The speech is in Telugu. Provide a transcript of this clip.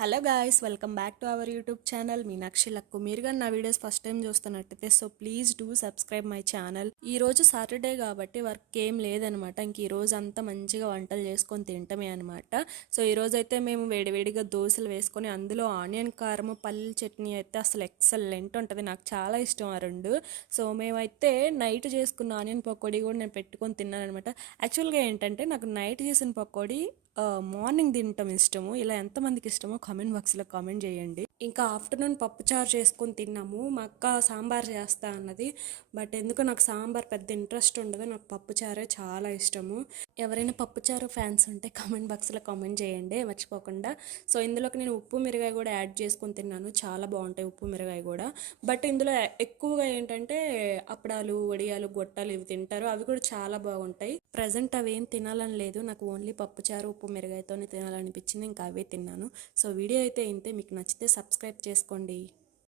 Hello guys, welcome back to our YouTube channel Meenakshi luck. మీరు కానీ నా వీడియోస్ ఫస్ట్ టైం చూస్తున్నట్టయితే so please do subscribe my channel. ఈ రోజు సాటర్డే కాబట్టి వర్క్ ఏం లేదనమాట. ఇంక ఈ రోజు అంతా మంచిగా వంటలు చేసుకొని తింటమే అనమాట. సో ఈ రోజు అయితే మేము వేడివేడిగా దోశలు వేసుకొని అందులో ఆనియన్ కారము పల్లి చట్నీ అయితే అసలు ఎక్సలెంట్ ఉంటుంది. నాకు చాలా ఇష్టం ఆ రెండు. సో మేమైతే నైట్ చేసుకున్న ఆనియన్ పకోడీ కూడా నేను పెట్టుకొని తిన్నాను అనమాట. యాక్చువల్గా ఏంటంటే నాకు నైట్ చేసిన పకోడీ మార్నింగ్ తినటం ఇష్టము. ఇలా ఎంతమందికి ఇష్టమో కామెంట్ బాక్స్లో కామెంట్ చేయండి. ఇంకా ఆఫ్టర్నూన్ పప్పుచారు చేసుకొని తిన్నాము. మా అక్క సాంబార్ చేస్తా అన్నది, బట్ ఎందుకో నాకు సాంబార్ పెద్ద ఇంట్రెస్ట్ ఉండదు. నాకు పప్పుచారే చాలా ఇష్టము. ఎవరైనా పప్పుచారు ఫ్యాన్స్ ఉంటే కామెంట్ బాక్స్లో కామెంట్ చేయండి మర్చిపోకుండా. సో ఇందులోకి నేను ఉప్పు మిరగాయ కూడా యాడ్ చేసుకొని తిన్నాను. చాలా బాగుంటాయి ఉప్పు మిరగాయ కూడా. బట్ ఇందులో ఎక్కువగా ఏంటంటే అప్పడాలు, వడియాలు, గొట్టాలు ఇవి తింటారు. అవి కూడా చాలా బాగుంటాయి. ప్రజెంట్ అవేం తినాలని లేదు, నాకు ఓన్లీ పప్పుచారు ఉప్పు మిరగాయతోనే తినాలనిపించింది. ఇంకా అవే తిన్నాను. సో వీడియో అయితే ఇంతే. మీకు నచ్చితే సబ్స్క్రైబ్ చేసుకోండి.